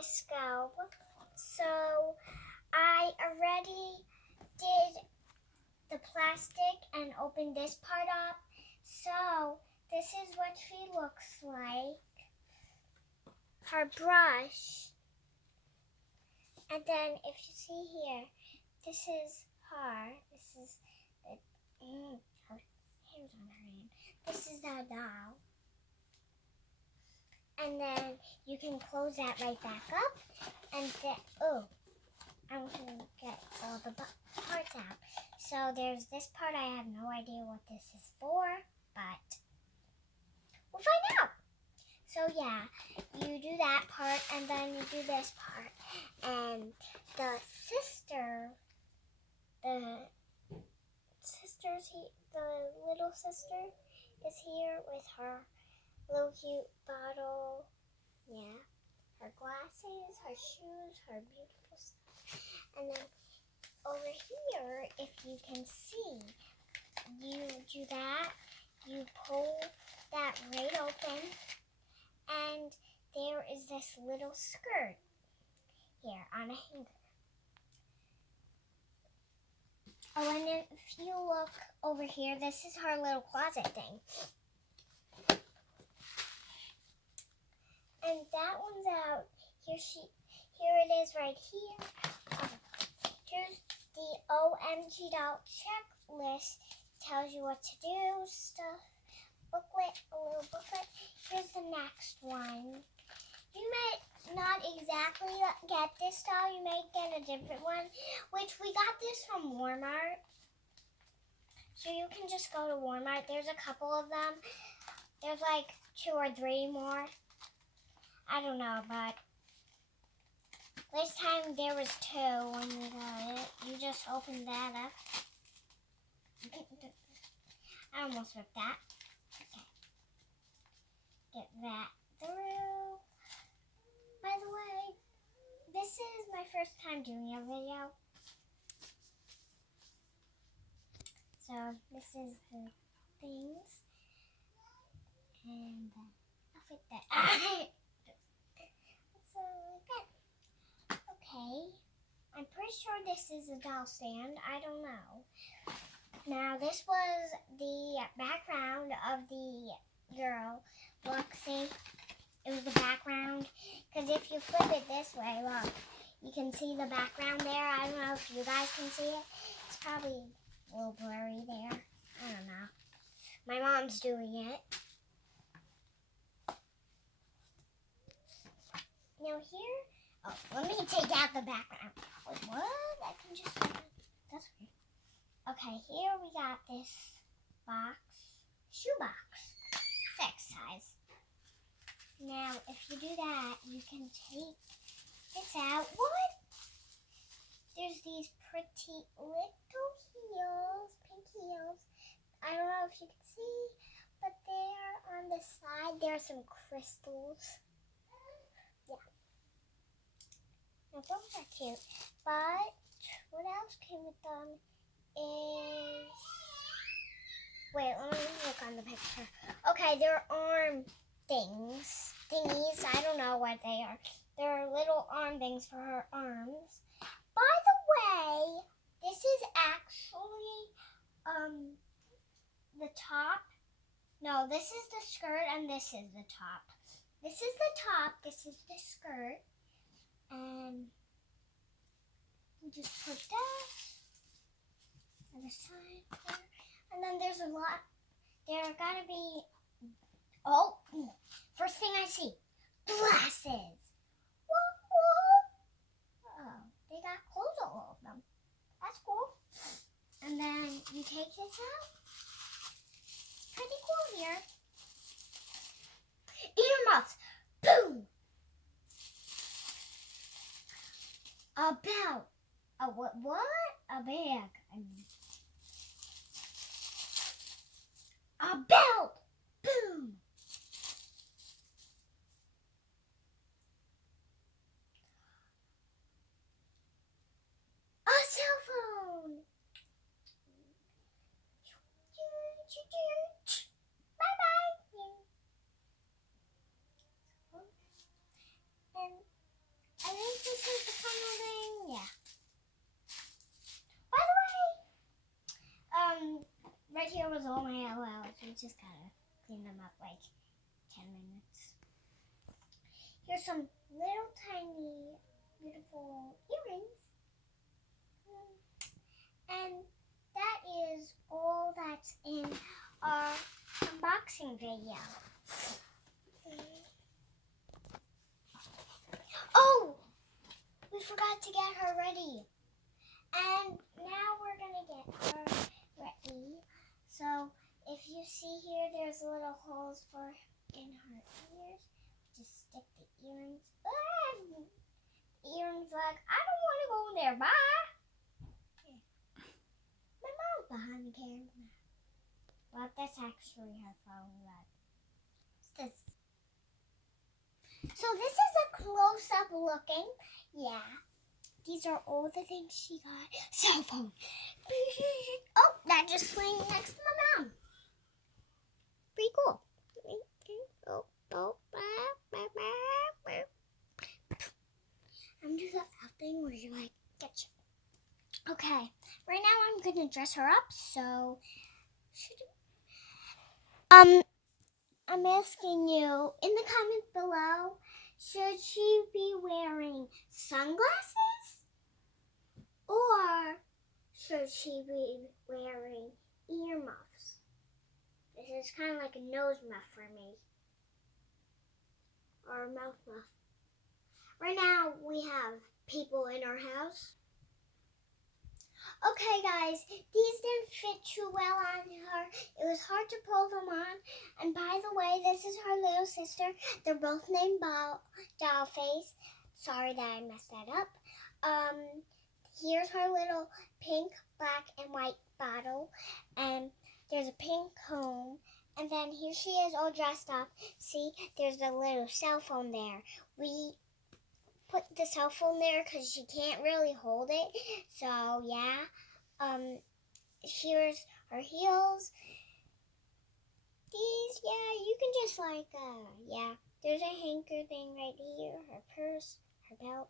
this go? So I already did the plastic and opened this part up. So this is what she looks like. Her brush. And then if you see here, this is her. This is her hands on her hand. This is the doll. And then you can close that right back up. And then, I'm going to get all the parts out. So there's this part. I have no idea what this is for, but we'll find out. So yeah, you do that part, and then you do this part. And the little sister is here with her little cute bottle. Yeah. Her glasses, her shoes, her beautiful stuff. And then over here, if you can see, you do that, you pull that right open, and there is this little skirt here on a hanger. Oh, and if you look over here, this is her little closet thing. And that one's out. Here it is right here. Here's the OMG doll checklist. Tells you what to do, stuff, booklet, a little booklet. Here's the next one. You may not exactly get this doll. You may get a different one, which we got this from Walmart. So you can just go to Walmart. There's a couple of them. There's like 2 or 3 more. I don't know, but this time there was 2 when we got it. You just open that up. I almost ripped that. Okay. Get that through. By the way, this is my first time doing a video. So this is the things. And I'll fit that. Okay, I'm pretty sure this is a doll stand. I don't know. Now, this was the background of the girl. Look, see? It was the background. Because if you flip it this way, look, you can see the background there. I don't know if you guys can see it. It's probably a little blurry there. I don't know. My mom's doing it. Now here, let me take out the background. Wait, what? I can just, that's weird. Okay, here we got this box, shoebox, 6 size. Now, if you do that, you can take this out. What? There's these pretty little heels, pink heels. I don't know if you can see, but there on the side, there are some crystals. Yeah. Now, those are cute, but what else came with them is... Wait, let me look on the picture. Okay, they're arm thingies. I don't know what they are. They're little arm things for her arms. By the way, this is actually the top. No, this is the skirt and this is the top. This is the top, this is the skirt. And you just put that on the side there. And then there's a lot. There gotta be, first thing I see, glasses. Oh, they got clothes all over them. That's cool. And then you take this out. Pretty cool here. Earmuffs. Boom. A belt. What? A bag. A belt. Boom. A cell phone. Bye-bye. And was all my LLs. We just gotta clean them up like 10 minutes. Here's some little tiny beautiful earrings. And that is all that's in our unboxing video. Oh! We forgot to get her ready. And now we're going to get her ready. So if you see here, there's little holes in her ears. Just stick the earrings. Earrings like, I don't want to go in there. Bye. My mom's behind the camera. Well, that's actually her phone. But so this is a close-up looking. Yeah. These are all the things she got. Cell phone. Oh, that just swing next to my mom. Pretty cool. I'm doing that thing where you like get you. Okay, right now I'm gonna dress her up. So, I'm asking you in the comments below, should she be wearing sunglasses or should she be wearing earmuffs? This is kind of like a nose muff for me, or a mouth muff. Right now we have people in our house. Okay guys, these didn't fit too well on her. It was hard to pull them on. And by the way, this is her little sister. They're both named Dollface. Sorry that I messed that up. Here's her little pink, black, and white bottle. And there's a pink comb. And then here she is all dressed up. See, there's a little cell phone there. We put the cell phone there because she can't really hold it. So yeah, here's her heels. These, yeah, you can just like, yeah. There's a hanker thing right here. Her purse, her belt,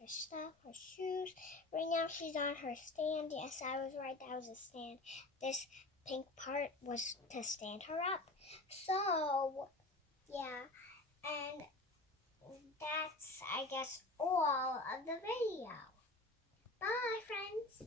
her stuff, her shoes. Right now she's on her stand. Yes, I was right. That was a stand. This pink part was to stand her up. So yeah, and that's, I guess, all of the video. Bye, friends.